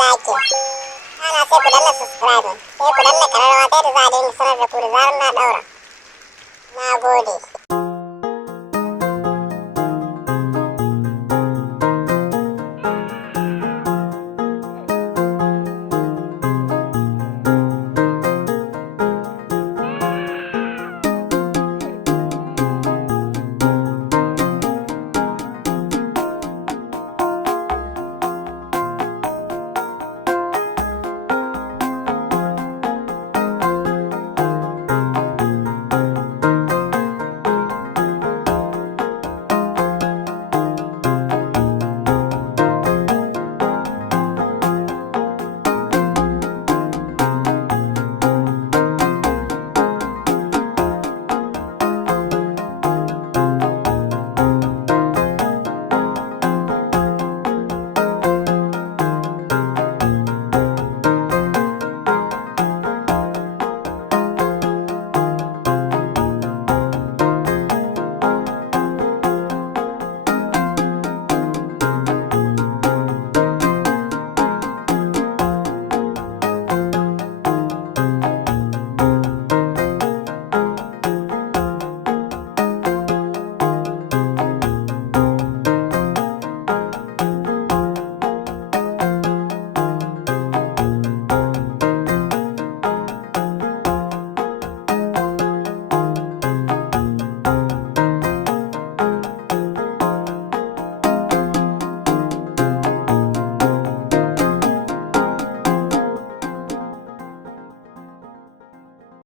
like. Kana sai ku danna subscribe. Sai ku danna ƙararrawa ta yadda za a dinga sanar da ku da zarar na ɗaura. Na gode.